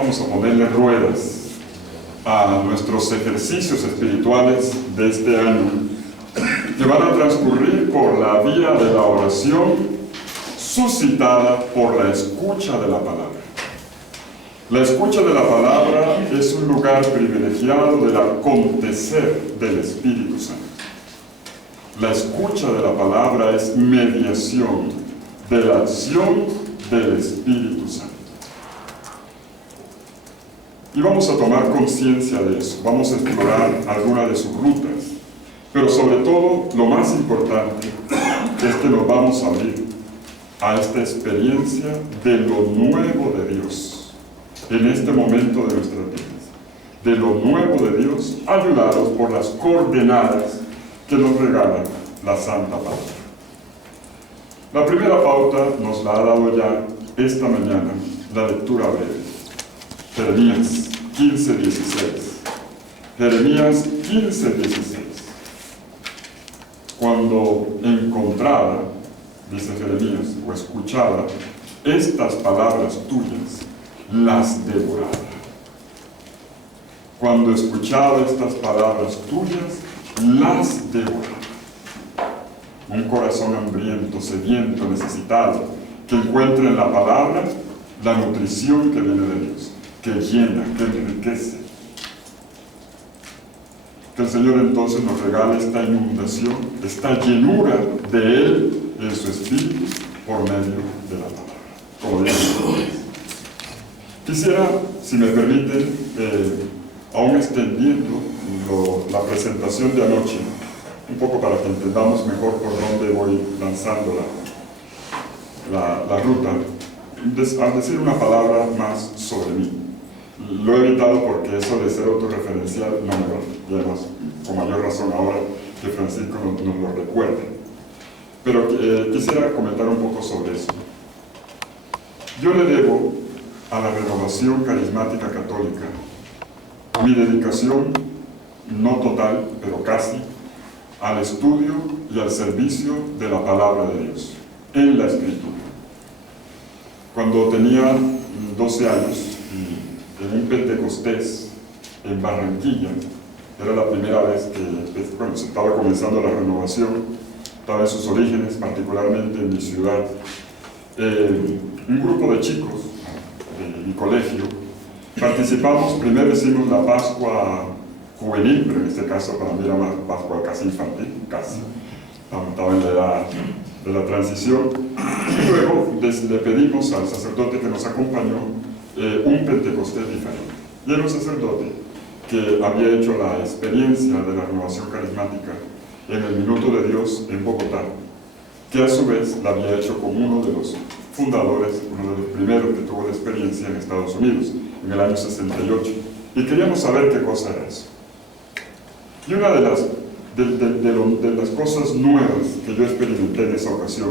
vamos a ponerle ruedas a nuestros ejercicios espirituales de este año, que van a transcurrir por la vía de la oración suscitada por la escucha de la palabra. La escucha de la palabra es un lugar privilegiado del acontecer del Espíritu Santo. La escucha de la palabra es mediación de la acción del Espíritu Santo. Y vamos a tomar conciencia de eso, vamos a explorar algunas de sus rutas, pero sobre todo, lo más importante es que nos vamos a abrir a esta experiencia de lo nuevo de Dios, en este momento de nuestras vidas, de lo nuevo de Dios, ayudados por las coordenadas que nos regala la Santa Palabra. La primera pauta nos la ha dado ya esta mañana la lectura breve. Jeremías 15:16. Jeremías 15:16. Cuando encontraba, dice Jeremías, o escuchaba estas palabras tuyas, las devoraba. Cuando escuchaba estas palabras tuyas, las devoraba. Un corazón hambriento, sediento, necesitado, que encuentra en la palabra la nutrición que viene de Dios, que llena, que enriquece. Que el Señor entonces nos regale esta inundación, esta llenura de Él en su Espíritu por medio de la palabra. Como dice. Quisiera, si me permiten, aún extendiendo la presentación de anoche, un poco para que entendamos mejor por dónde voy lanzando la ruta, al decir una palabra más sobre mí. Lo he evitado porque eso de ser autorreferencial no me va, y además, con mayor razón ahora que Francisco nos lo recuerda. Pero quisiera comentar un poco sobre eso. Yo le debo a la Renovación Carismática Católica mi dedicación, no total, pero casi, al estudio y al servicio de la palabra de Dios, en la Escritura. Cuando tenía 12 años, en un Pentecostés en Barranquilla, era la primera vez que se estaba comenzando la renovación, estaba en sus orígenes, particularmente en mi ciudad. Un grupo de chicos de mi colegio participamos, primero hicimos la Pascua juvenil, pero en este caso para mí era más Pascua casi infantil, casi, estaba en la edad de la transición, y luego le pedimos al sacerdote que nos acompañó un Pentecostés diferente. Y era un sacerdote que había hecho la experiencia de la renovación carismática en el Minuto de Dios en Bogotá, que a su vez la había hecho con uno de los fundadores, uno de los primeros que tuvo la experiencia en Estados Unidos, en el año 68. Y queríamos saber qué cosa era eso. Y una de las cosas nuevas que yo experimenté en esa ocasión,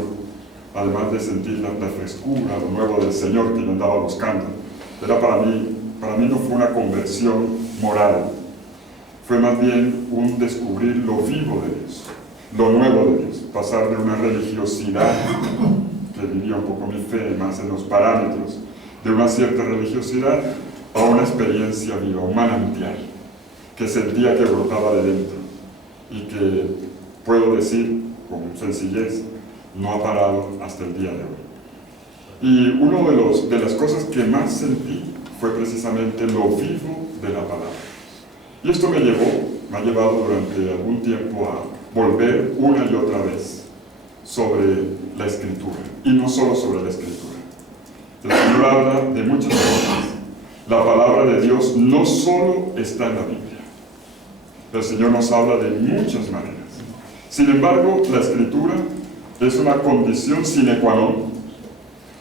además de sentir la frescura, lo nuevo del Señor que yo andaba buscando, era para mí no fue una conversión moral, fue más bien un descubrir lo vivo de Dios, lo nuevo de Dios, pasar de una religiosidad que vivía un poco mi fe, más en los parámetros de una cierta religiosidad, a una experiencia viva, un manantial, que sentía que brotaba de dentro y que, puedo decir con sencillez, no ha parado hasta el día de hoy. Y una de las cosas que más sentí fue precisamente lo vivo de la palabra. Y esto me ha llevado durante algún tiempo a volver una y otra vez sobre la Escritura, y no solo sobre la Escritura. El Señor habla de muchas cosas. La palabra de Dios no solo está en la Biblia. El Señor nos habla de muchas maneras. Sin embargo, la Escritura es una condición sine qua non,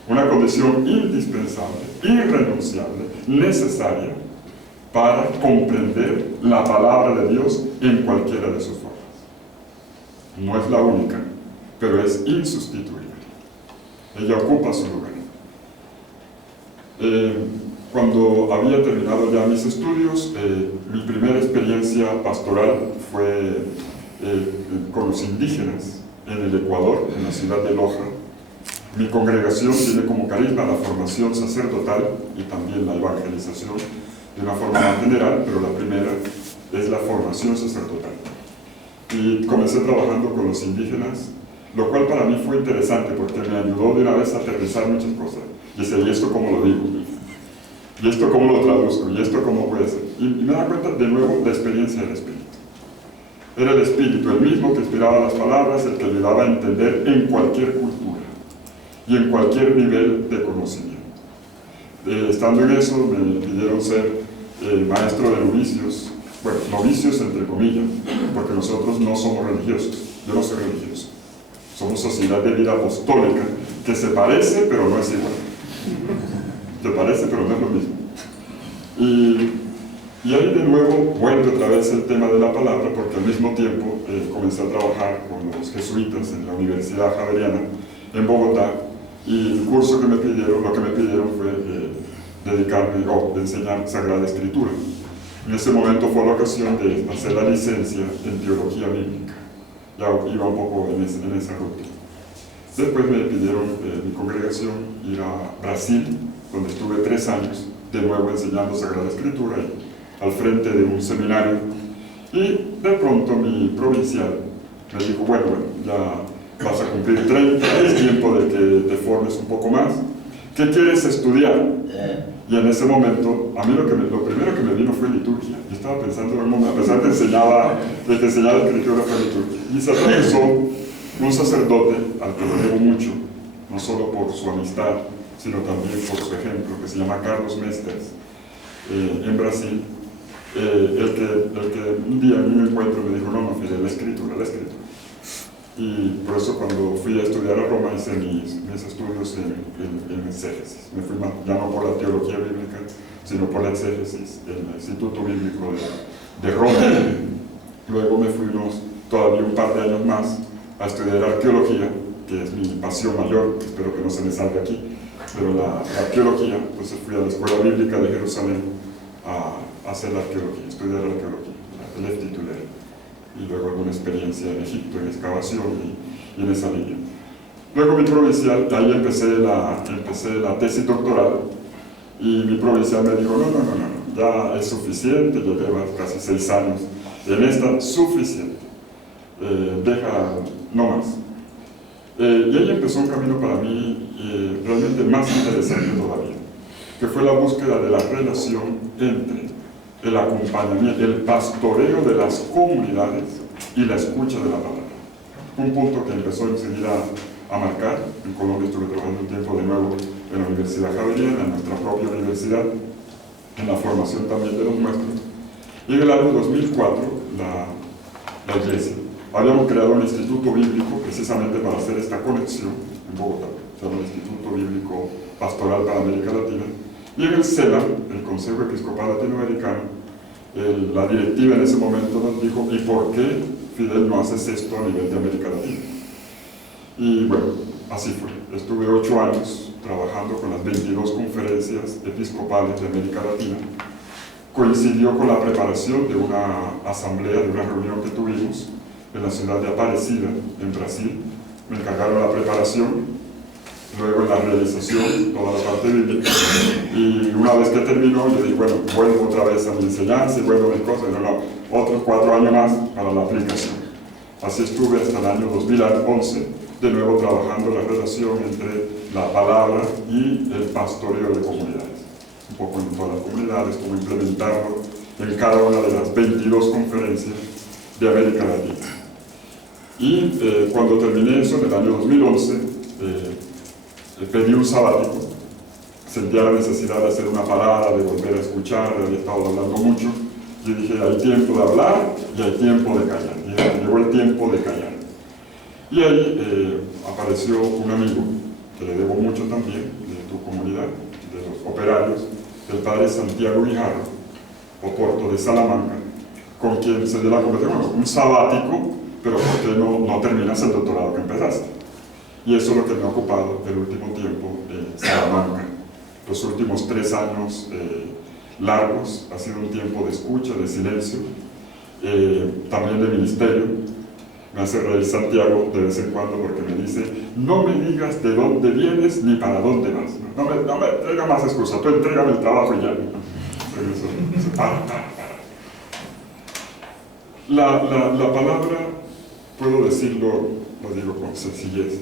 una condición indispensable, irrenunciable, necesaria para comprender la palabra de Dios en cualquiera de sus formas. No es la única, pero es insustituible. Ella ocupa su lugar. Cuando había terminado ya mis estudios, mi primera experiencia pastoral fue con los indígenas en el Ecuador, en la ciudad de Loja, Mi congregación tiene como carisma la formación sacerdotal y también la evangelización de una forma más general, pero la primera es la formación sacerdotal. Y comencé trabajando con los indígenas, lo cual para mí fue interesante porque me ayudó de una vez a aterrizar muchas cosas. Y decía, ¿y esto cómo lo digo? ¿Y esto cómo lo traduzco? ¿Y esto cómo puede ser? Y me da cuenta de nuevo la experiencia del Espíritu. Era el Espíritu el mismo que inspiraba las palabras, el que ayudaba a entender en cualquier cultura y en cualquier nivel de conocimiento. Estando en eso, me pidieron ser maestro de novicios, bueno, novicios entre comillas, porque nosotros no somos religiosos, yo no soy religioso. Somos sociedad de vida apostólica, que se parece, pero no es igual. Se parece, pero no es lo mismo. Y ahí de nuevo vuelve otra vez el tema de la palabra, porque al mismo tiempo comencé a trabajar con los jesuitas en la Universidad Javeriana en Bogotá, y el curso que me pidieron, lo que me pidieron fue dedicarme o enseñar Sagrada Escritura. En ese momento fue la ocasión de hacer la licencia en Teología Bíblica. Ya iba un poco en esa ruta. Después me pidieron mi congregación ir a Brasil, donde estuve 3 años, de nuevo enseñando Sagrada Escritura, al frente de un seminario. Y de pronto mi provincial me dijo, bueno, ya vas a cumplir 30, es tiempo de que te formes un poco más. ¿Qué quieres estudiar? Y en ese momento, a mí lo primero que me vino fue liturgia. Yo estaba pensando, a pesar de que enseñaba escritura, fue liturgia. Y se atravesó un sacerdote al que lo debo mucho, no solo por su amistad, sino también por su ejemplo, que se llama Carlos Mesters, en Brasil, el que un día en un encuentro me dijo, no, Fidel, la escritura. Y por eso cuando fui a estudiar a Roma hice mis estudios en exégesis. Me fui ya no por la teología bíblica, sino por la exégesis, en el Instituto Bíblico de Roma. Luego me fui todavía un par de años más a estudiar arqueología, que es mi pasión mayor, espero que no se me salga aquí, pero la arqueología, entonces fui a la Escuela Bíblica de Jerusalén a hacer la arqueología, estudiar la arqueología, el titular. Y luego alguna experiencia en Egipto, en excavación y en esa línea. Luego mi provincial, ahí empecé la tesis doctoral, y mi provincial me dijo, no, ya es suficiente, ya llevas casi 6 años en esta, suficiente, deja, no más. Y ahí empezó un camino para mí realmente más interesante todavía, que fue la búsqueda de la relación entre el acompañamiento, el pastoreo de las comunidades y la escucha de la palabra. Un punto que empezó enseguida a marcar. En Colombia estuve trabajando un tiempo de nuevo en la Universidad Javeriana, en nuestra propia universidad, en la formación también de los nuestros. Y en el año 2004, la iglesia, habíamos creado un instituto bíblico precisamente para hacer esta conexión en Bogotá, se llama el Instituto Bíblico Pastoral para América Latina. Y en el CELA, el Consejo Episcopal Latinoamericano, la directiva en ese momento nos dijo, ¿y por qué, Fidel, no haces esto a nivel de América Latina? Y bueno, así fue. Estuve 8 años trabajando con las 22 conferencias episcopales de América Latina. Coincidió con la preparación de una asamblea, de una reunión que tuvimos en la ciudad de Aparecida, en Brasil. Me encargaron la preparación, luego en la realización, toda la parte bíblica, y una vez que terminó, yo dije, bueno, vuelvo otra vez a mi enseñanza y vuelvo a mis cosas, otros 4 años más para la aplicación. Así estuve hasta el año 2011, de nuevo trabajando la relación entre la palabra y el pastoreo de comunidades, un poco en todas las comunidades, cómo implementarlo en cada una de las 22 conferencias de América Latina. Y cuando terminé eso, en el año 2011, pedí un sabático, sentía la necesidad de hacer una parada, de volver a escuchar, había estado hablando mucho, y dije, hay tiempo de hablar y hay tiempo de callar, y llegó el tiempo de callar. Y ahí apareció un amigo, que le debo mucho también, de tu comunidad, de los operarios, el padre Santiago Guijarro, Oporto de Salamanca, con quien se dio la conversación, un sabático, pero ¿por qué no terminas el doctorado que empezaste? Y eso es lo que me ha ocupado el último tiempo en Salamanca. Los últimos 3 años largos ha sido un tiempo de escucha, de silencio, también de ministerio, Me hace reír Santiago de vez en cuando porque me dice, no me digas de dónde vienes ni para dónde vas. No me traiga más excusa, tú entrégame el trabajo y ya. Para. La palabra, puedo decirlo, lo digo con sencillez,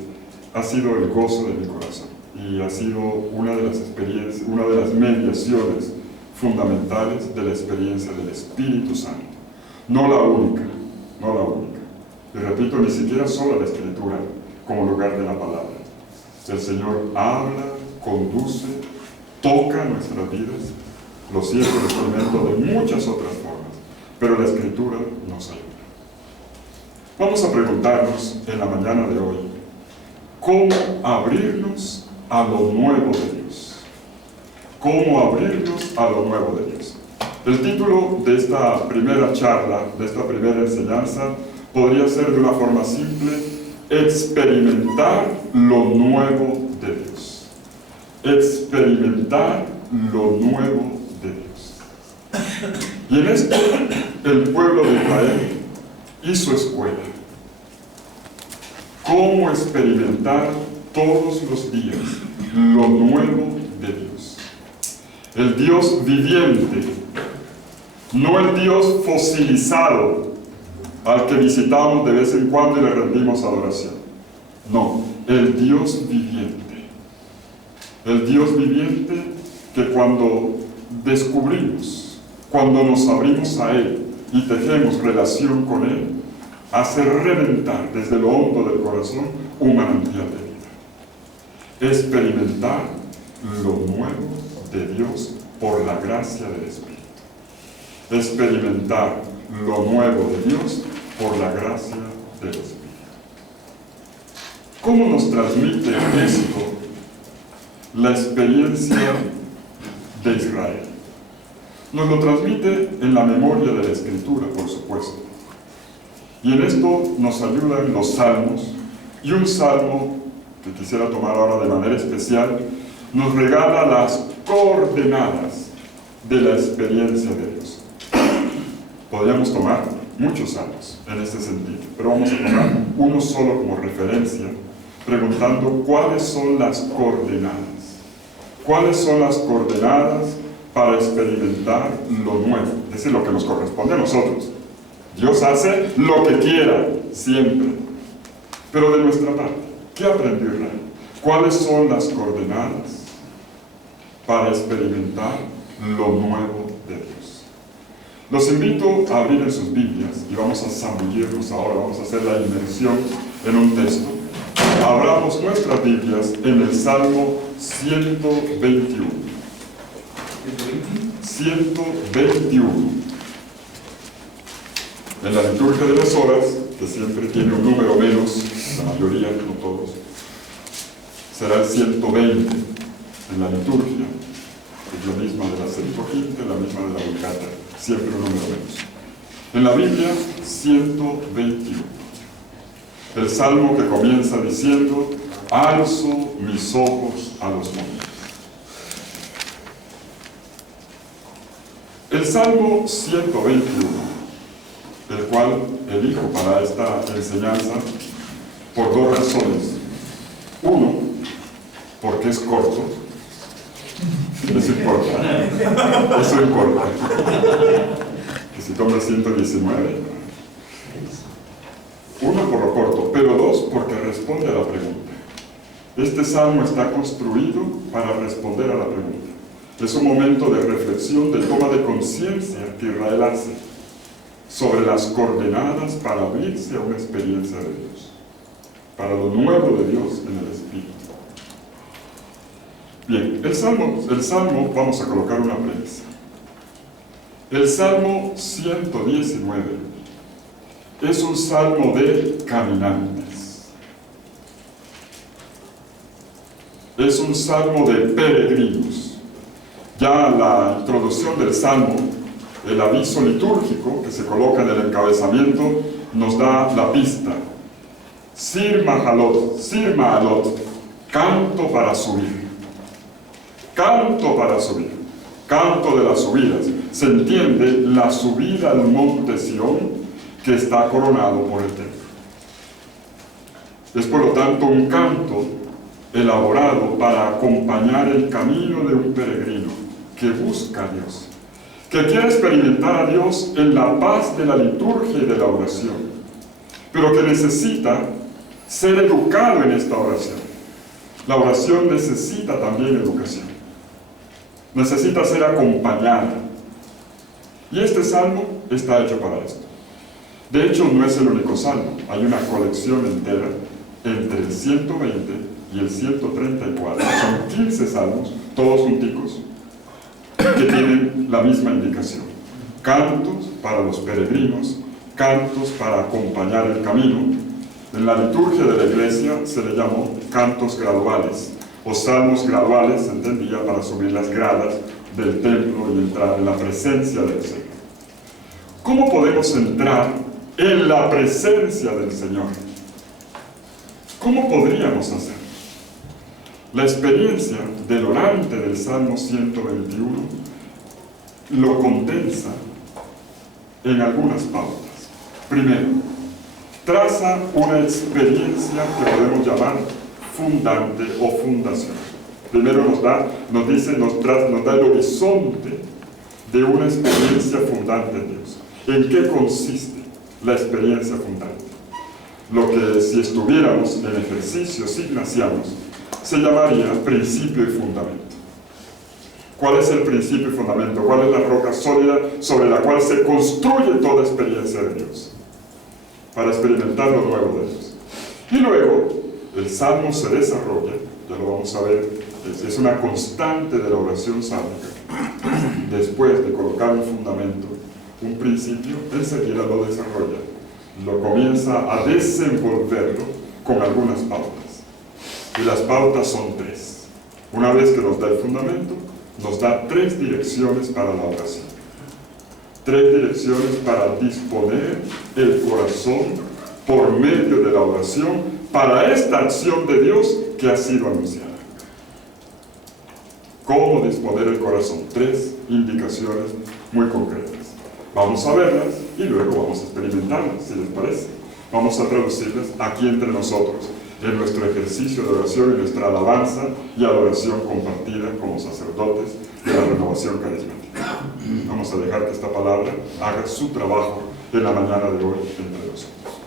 ha sido el gozo de mi corazón y ha sido una de las experiencias, una de las mediaciones fundamentales de la experiencia del Espíritu Santo. No la única. Y repito, ni siquiera solo la Escritura como lugar de la palabra. El Señor habla, conduce, toca nuestras vidas. Lo cierto, lo experimento de muchas otras formas, pero la Escritura nos ayuda. Vamos a preguntarnos en la mañana de hoy, ¿cómo abrirnos a lo nuevo de Dios? ¿Cómo abrirnos a lo nuevo de Dios? El título de esta primera charla, de esta primera enseñanza, podría ser de una forma simple, experimentar lo nuevo de Dios. Experimentar lo nuevo de Dios. Y en esto, el pueblo de Israel hizo escuela. ¿Cómo experimentar todos los días lo nuevo de Dios? El Dios viviente, no el Dios fosilizado al que visitamos de vez en cuando y le rendimos adoración. No, el Dios viviente. El Dios viviente que cuando descubrimos, cuando nos abrimos a Él y tejemos relación con Él, hace reventar desde lo hondo del corazón un manantial de vida. Experimentar lo nuevo de Dios por la gracia del Espíritu. Experimentar lo nuevo de Dios por la gracia del Espíritu. ¿Cómo nos transmite esto la experiencia de Israel? Nos lo transmite en la memoria de la Escritura, por supuesto. Y en esto nos ayudan los salmos, y un salmo que quisiera tomar ahora de manera especial, nos regala las coordenadas de la experiencia de Dios. Podríamos tomar muchos salmos en este sentido, pero vamos a tomar uno solo como referencia, preguntando cuáles son las coordenadas. ¿Cuáles son las coordenadas para experimentar lo nuevo? Es decir, lo que nos corresponde a nosotros. Dios hace lo que quiera, siempre. Pero de nuestra parte, ¿qué aprendió Israel? ¿Cuáles son las coordenadas para experimentar lo nuevo de Dios? Los invito a abrir en sus Biblias y vamos a zambullirnos ahora, vamos a hacer la inmersión en un texto. Abramos nuestras Biblias en el Salmo 121. 121. En la liturgia de las horas, que siempre tiene un número menos, la mayoría, no todos, será el 120 en la liturgia, que es la misma de la Septuaginta, la misma de la Vulgata, siempre un número menos. En la Biblia, 121. El salmo que comienza diciendo, alzo mis ojos a los montes. El Salmo 121, el cual elijo para esta enseñanza por dos razones. Uno, porque es corto. Eso importa. Eso importa. Que si toma 119. Uno, por lo corto, pero dos, porque responde a la pregunta. Este salmo está construido para responder a la pregunta. Es un momento de reflexión, de toma de conciencia que Israel hace sobre las coordenadas para abrirse a una experiencia de Dios, para lo nuevo de Dios en el Espíritu. Bien, el salmo vamos a colocar una premisa. El Salmo 119 es un salmo de caminantes. Es un salmo de peregrinos. Ya la introducción del salmo, el aviso litúrgico que se coloca en el encabezamiento, nos da la pista. Sir Ma'alot, canto para subir. Canto para subir. Canto de las subidas. Se entiende la subida al monte Sión, que está coronado por el templo. Es por lo tanto un canto elaborado para acompañar el camino de un peregrino que busca a Dios, que quiere experimentar a Dios en la paz de la liturgia y de la oración, pero que necesita ser educado en esta oración. La oración necesita también educación, necesita ser acompañada. Y este salmo está hecho para esto. De hecho, no es el único salmo. Hay una colección entera entre el 120 y el 134. Son 15 salmos, todos junticos, que tienen la misma indicación. Cantos para los peregrinos, cantos para acompañar el camino. En la liturgia de la iglesia se le llamó cantos graduales, o salmos graduales, se entendía, para subir las gradas del templo y entrar en la presencia del Señor. ¿Cómo podemos entrar en la presencia del Señor? ¿Cómo podríamos hacerlo? La experiencia del orante del Salmo 121 lo condensa en algunas pautas. Primero, traza una experiencia que podemos llamar fundante o fundacional. Primero nos da el horizonte de una experiencia fundante en Dios. ¿En qué consiste la experiencia fundante? Lo que, si estuviéramos en ejercicios ignacianos, se llamaría principio y fundamento. ¿Cuál es el principio y fundamento? ¿Cuál es la roca sólida sobre la cual se construye toda experiencia de Dios? Para experimentar lo nuevo de Dios. Y luego, el salmo se desarrolla, ya lo vamos a ver, es una constante de la oración sálmica. Después de colocar un fundamento, un principio, enseguida lo desarrolla, lo comienza a desenvolverlo con algunas pautas. Y las pautas son 3. Una vez que nos da el fundamento, nos da 3 direcciones para la oración. 3 direcciones para disponer el corazón por medio de la oración para esta acción de Dios que ha sido anunciada. ¿Cómo disponer el corazón? 3 indicaciones muy concretas. Vamos a verlas y luego vamos a experimentarlas, si les parece. Vamos a traducirlas aquí entre nosotros, en nuestro ejercicio de oración, en nuestra alabanza y adoración compartida como sacerdotes de la renovación carismática. Vamos a dejar que esta palabra haga su trabajo en la mañana de hoy entre nosotros.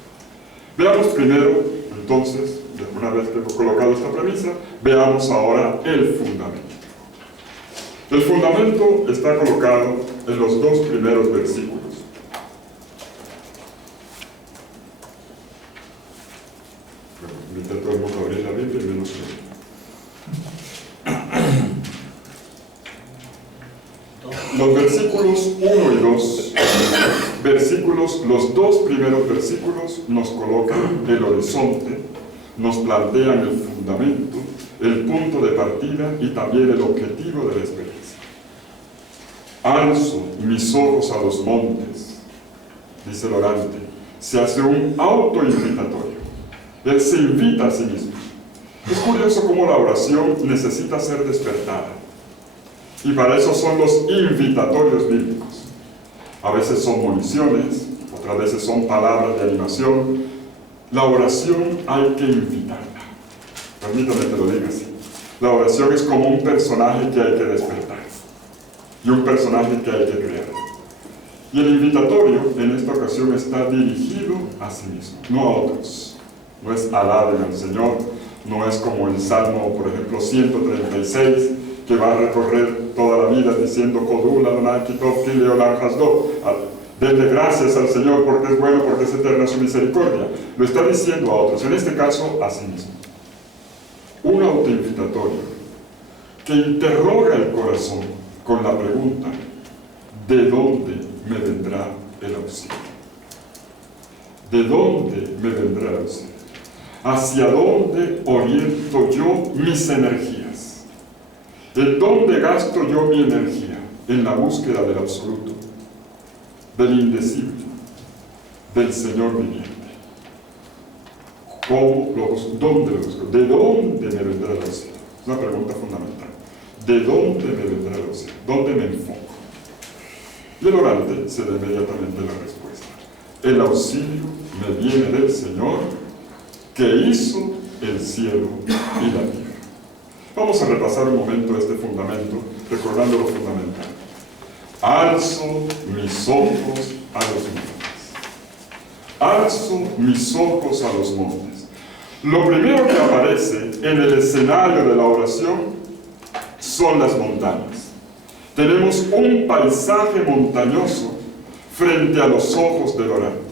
Veamos primero, entonces, una vez que hemos colocado esta premisa, veamos ahora el fundamento. El fundamento está colocado en los 2 primeros versículos. Invité a todo el mundo a abrir la Biblia y menos que los versículos 1 y 2, los 2 primeros versículos nos colocan el horizonte, nos plantean el fundamento, el punto de partida y también el objetivo de la experiencia. Alzo mis ojos a los montes, dice el orante, se hace un autoinvitatorio. Él se invita a sí mismo. Es curioso cómo la oración necesita ser despertada. Y para eso son los invitatorios bíblicos. A veces son municiones, otras veces son palabras de animación. La oración hay que invitarla. Permítame que lo diga así. La oración es como un personaje que hay que despertar. Y un personaje que hay que crear. Y el invitatorio en esta ocasión está dirigido a sí mismo, no a otros. No es alaben al Señor, no es como el Salmo, por ejemplo, 136, que va a recorrer toda la vida diciendo Kodul Adonai Kitov Kili Olam Hasdo. Denle gracias al Señor porque es bueno, porque es eterna su misericordia. Lo está diciendo a otros, en este caso a sí mismo. Un autoinvitatorio que interroga el corazón con la pregunta: ¿de dónde me vendrá el auxilio? ¿De dónde me vendrá el auxilio? ¿Hacia dónde oriento yo mis energías? ¿En dónde gasto yo mi energía? En la búsqueda del absoluto, del indecible, del Señor viviente. ¿Dónde lo busco? ¿De dónde me vendrá el auxilio? Es una pregunta fundamental. ¿De dónde me vendrá el auxilio? ¿Dónde me enfoco? Y el orante se da inmediatamente la respuesta. El auxilio me viene del Señor, que hizo el cielo y la tierra. Vamos a repasar un momento este fundamento, recordando lo fundamental. Alzo mis ojos a los montes. Alzo mis ojos a los montes. Lo primero que aparece en el escenario de la oración son las montañas. Tenemos un paisaje montañoso frente a los ojos del orante.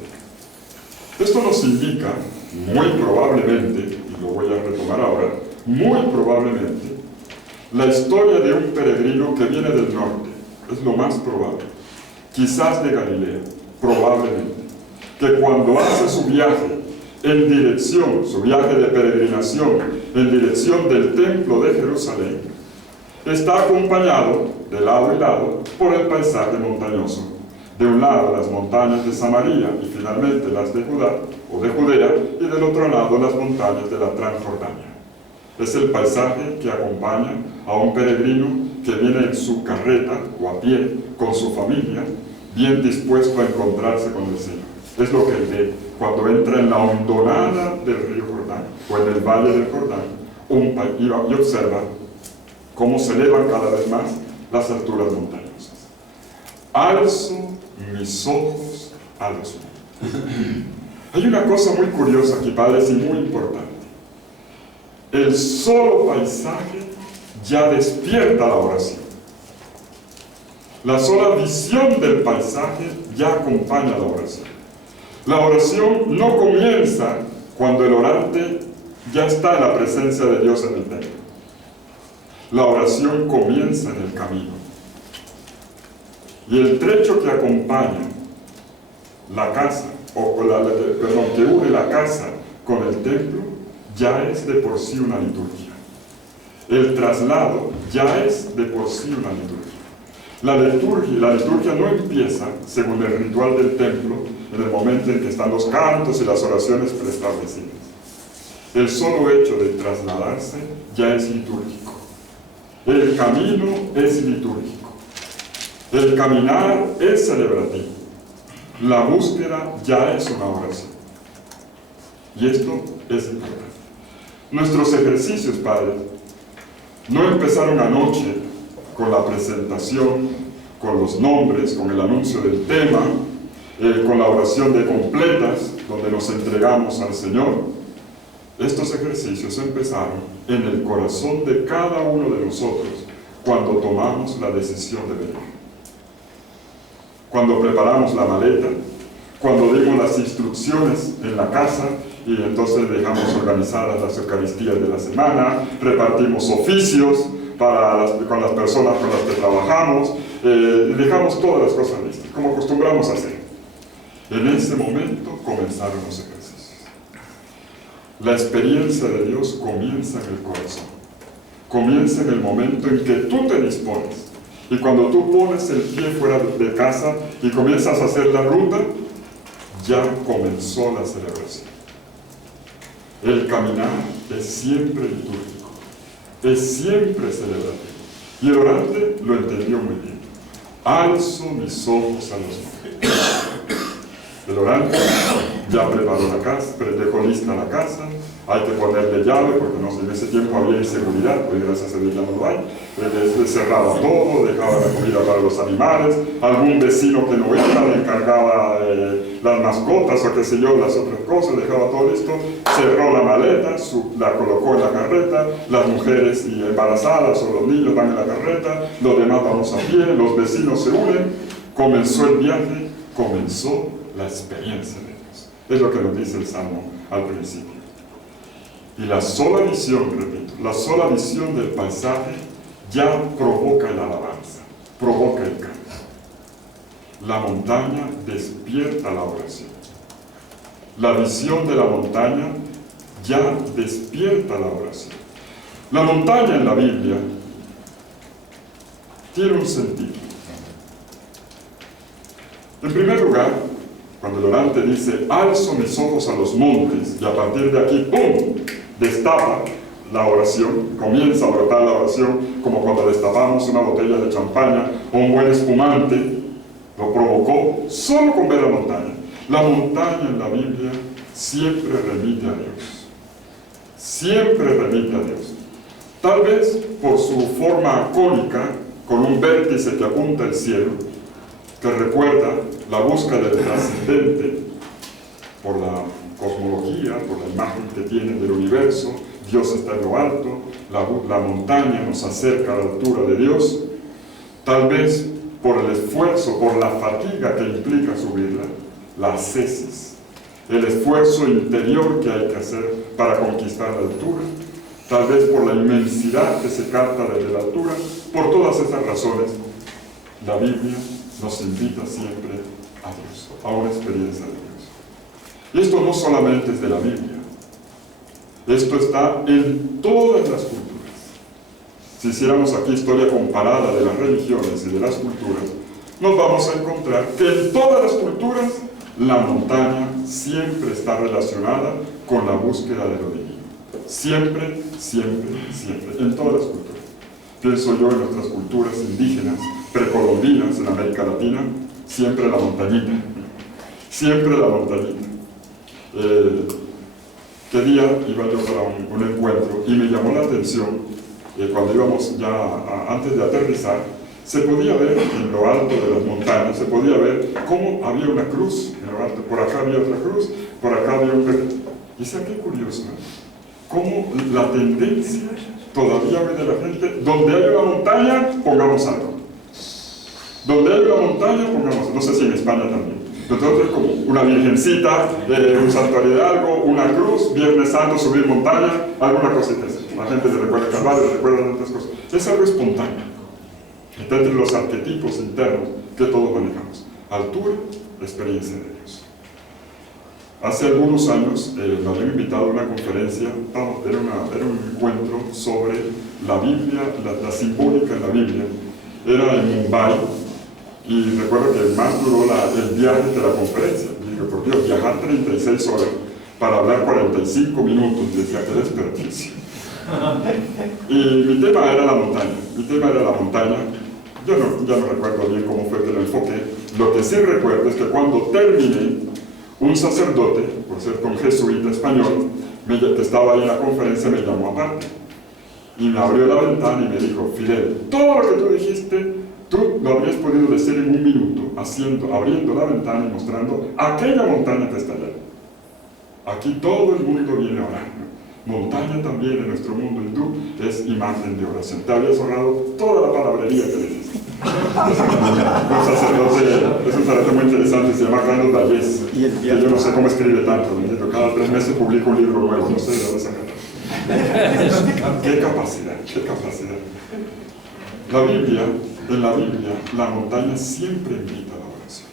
Esto nos indica, muy probablemente, y lo voy a retomar ahora, muy probablemente, la historia de un peregrino que viene del norte. Es lo más probable. Quizás de Galilea, probablemente. Que cuando hace su viaje en dirección, su viaje de peregrinación, en dirección del templo de Jerusalén, está acompañado, de lado y lado, por el paisaje montañoso. De un lado las montañas de Samaria y finalmente las de Judá, o de Judea, y del otro lado las montañas de la Transjordania. Es el paisaje que acompaña a un peregrino que viene en su carreta o a pie con su familia, bien dispuesto a encontrarse con el Señor. Es lo que él ve cuando entra en la hondonada del río Jordán o en el valle del Jordán y observa cómo se elevan cada vez más las alturas montañosas. Alzo mis ojos a los montes. Hay una cosa muy curiosa aquí, padres, y muy importante. El solo paisaje ya despierta la oración. La sola visión del paisaje ya acompaña la oración. La oración no comienza cuando el orante ya está en la presencia de Dios en el templo. La oración comienza en el camino. Y el trecho que acompaña la casa, que une la casa con el templo, ya es de por sí una liturgia. El traslado ya es de por sí una liturgia. La liturgia no empieza, según el ritual del templo, en el momento en que están los cantos y las oraciones preestablecidas. El solo hecho de trasladarse ya es litúrgico. El camino es litúrgico. El caminar es celebrativo. La búsqueda ya es una oración. Y esto es importante. Nuestros ejercicios, Padre, no empezaron anoche con la presentación, con los nombres, con el anuncio del tema, con la oración de completas, donde nos entregamos al Señor. Estos ejercicios empezaron en el corazón de cada uno de nosotros cuando tomamos la decisión de venir. Cuando preparamos la maleta, cuando dimos las instrucciones en la casa y entonces dejamos organizadas las Eucaristías de la semana, repartimos oficios con las personas con las que trabajamos, dejamos todas las cosas listas, como acostumbramos a hacer. En ese momento comenzaron los ejercicios. La experiencia de Dios comienza en el corazón. Comienza en el momento en que tú te dispones. Y cuando tú pones el pie fuera de casa y comienzas a hacer la ruta, ya comenzó la celebración. El caminar es siempre litúrgico, es siempre celebrativo. Y el orante lo entendió muy bien. Alzo mis ojos a los montes. El orante ya preparó la casa, dejó lista la casa, hay que ponerle llave porque no, en ese tiempo había inseguridad, hoy gracias a Dios ya no lo hay. Cerraba todo, dejaba la comida para los animales, algún vecino que no era le encargaba las mascotas o qué sé yo, las otras cosas, dejaba todo listo, cerró la maleta, la colocó en la carreta, las mujeres embarazadas o los niños van en la carreta, los demás vamos a pie, los vecinos se unen, comenzó el viaje, comenzó la experiencia de Dios. Es lo que nos dice el Salmo al principio. Y la sola visión, repito, la sola visión del paisaje ya provoca la alabanza, provoca el canto. La montaña despierta la oración. La visión de la montaña ya despierta la oración. La montaña en la Biblia tiene un sentido. En primer lugar, cuando el orante dice, alzo mis ojos a los montes, y a partir de aquí, ¡pum!, destapa la oración, comienza a brotar la oración, como cuando destapamos una botella de champaña o un buen espumante, lo provocó solo con ver la montaña. La montaña en la Biblia siempre remite a Dios. siempre remite a Dios. Tal vez por su forma cónica, con un vértice que apunta al cielo, que recuerda la búsqueda del trascendente por la cosmología, por la imagen que tiene del universo. Dios está en lo alto, la montaña nos acerca a la altura de Dios. Tal vez por el esfuerzo, por la fatiga que implica subirla, la ascesis, el esfuerzo interior que hay que hacer para conquistar la altura. Tal vez por la inmensidad que se capta desde la altura. Por todas esas razones, la Biblia nos invita siempre a Dios, a una experiencia de Dios. Y esto no solamente es de la Biblia, esto está en todas las culturas. Si hiciéramos aquí historia comparada de las religiones y de las culturas, nos vamos a encontrar que en todas las culturas la montaña siempre está relacionada con la búsqueda de lo divino. Siempre, siempre, siempre, en todas las culturas. Pienso yo en nuestras culturas indígenas, precolombinas, en América Latina, siempre la montañita. Siempre la montañita. ¿Qué día iba yo para un encuentro? Y me llamó la atención, cuando íbamos ya antes de aterrizar, se podía ver en lo alto de las montañas, se podía ver cómo había una cruz en lo alto. Por acá había otra cruz, por acá había un perro. Y sé qué curioso, ¿no? Cómo la tendencia todavía ve de la gente, donde hay una montaña, pongamos algo. Donde hay una montaña, pongamos, no sé si en España también. Entonces, como una virgencita, un santuario de algo, una cruz, Viernes Santo, subir montaña, alguna cosita así. La gente le recuerda el Calvario, le recuerda tantas cosas. Es algo espontáneo. Está entre los arquetipos internos que todos manejamos. Altura, experiencia de Dios. Hace algunos años me habían invitado a una conferencia, era un encuentro sobre la Biblia, la simbólica en la Biblia. Era en Mumbai, y recuerdo que más duró el viaje de la conferencia. Y digo, por Dios, viajar 36 horas para hablar 45 minutos, y decía, qué desperdicio. Y mi tema era la montaña. Yo ya no recuerdo bien cómo fue que lo enfoqué. Lo que sí recuerdo es que cuando terminé, un sacerdote, por ser con jesuita español, que estaba ahí en la conferencia, me llamó aparte y me abrió la ventana y me dijo, Fidel, todo lo que tú dijiste, tú lo habrías podido decir en un minuto, abriendo la ventana y mostrando aquella montaña que está allá. Aquí todo el mundo viene a orar. Montaña también en nuestro mundo hindú es imagen de oración. Te habías ahorrado toda la palabrería que dijiste. Un sacerdote, es un sacerdote muy interesante, se llama Carlos Vallés, que yo no sé cómo escribe tanto, cada 3 meses publica un libro nuevo, no sé de dónde sacar. ¡Qué capacidad! En la Biblia, la montaña siempre invita a la oración.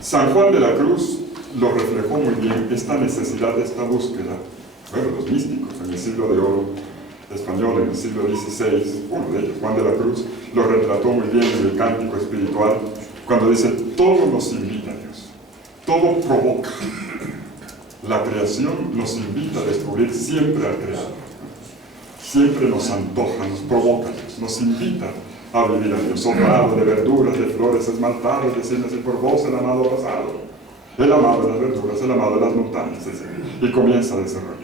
San Juan de la Cruz lo reflejó muy bien, esta necesidad, esta búsqueda. Bueno, los místicos en el siglo de oro español, en el siglo XVI, uno de ellos, Juan de la Cruz, lo retrató muy bien en el Cántico Espiritual, cuando dice, todo nos invita a Dios, todo provoca. La creación nos invita a descubrir siempre al Creador. Siempre nos antoja, nos provoca a Dios, nos invita a vivir a Dios. Sobrado de verduras, de flores, esmaltados, decirle así por vos, el amado pasado, el amado de las verduras, el amado de las montañas, y comienza a desarrollar.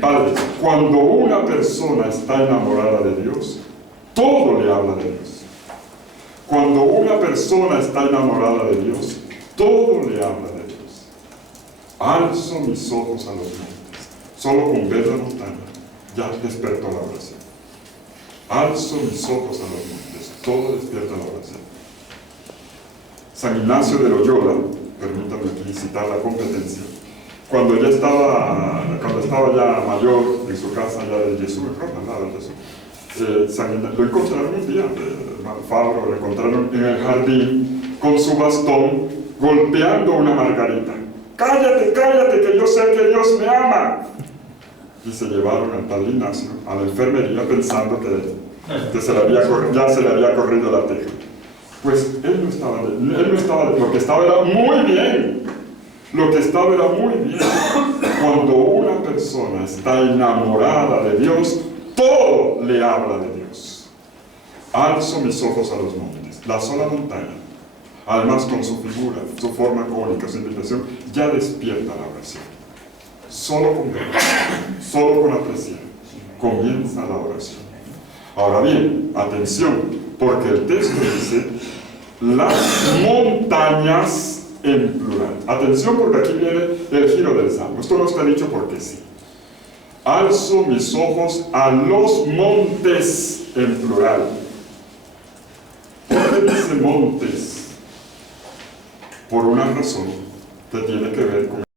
Padre, cuando una persona está enamorada de Dios, todo le habla de Dios. Cuando una persona está enamorada de Dios, todo le habla de Dios. Alzo mis ojos a los montes. Solo con ver la montaña ya despertó la oración. Alzo mis ojos a los montes. Todo despierta la oración. San Ignacio de Loyola, permítame aquí citar la competencia, cuando estaba ya mayor en su casa ya de Jesús, lo encontraron un día, Fabro, lo encontraron en el jardín con su bastón golpeando una margarita. ¡Cállate, cállate, que yo sé que Dios me ama! Y se llevaron al padre Ignacio a la enfermería pensando que ya se le había corrido la teja. Pues él no estaba, lo que estaba era muy bien. Lo que estaba era muy bien. Cuando una persona está enamorada de Dios, todo le habla de Dios. Alzo mis ojos a los montes, la sola montaña, además con su figura, su forma cónica, su invitación, ya despierta la oración. solo con ver, solo con apreciar, comienza la oración. Ahora bien, atención, porque el texto dice las montañas en plural. Atención, porque aquí viene el giro del salmo. Esto no está dicho porque sí. Alzo mis ojos a los montes en plural. ¿Por qué dice montes? Por una razón que tiene que ver con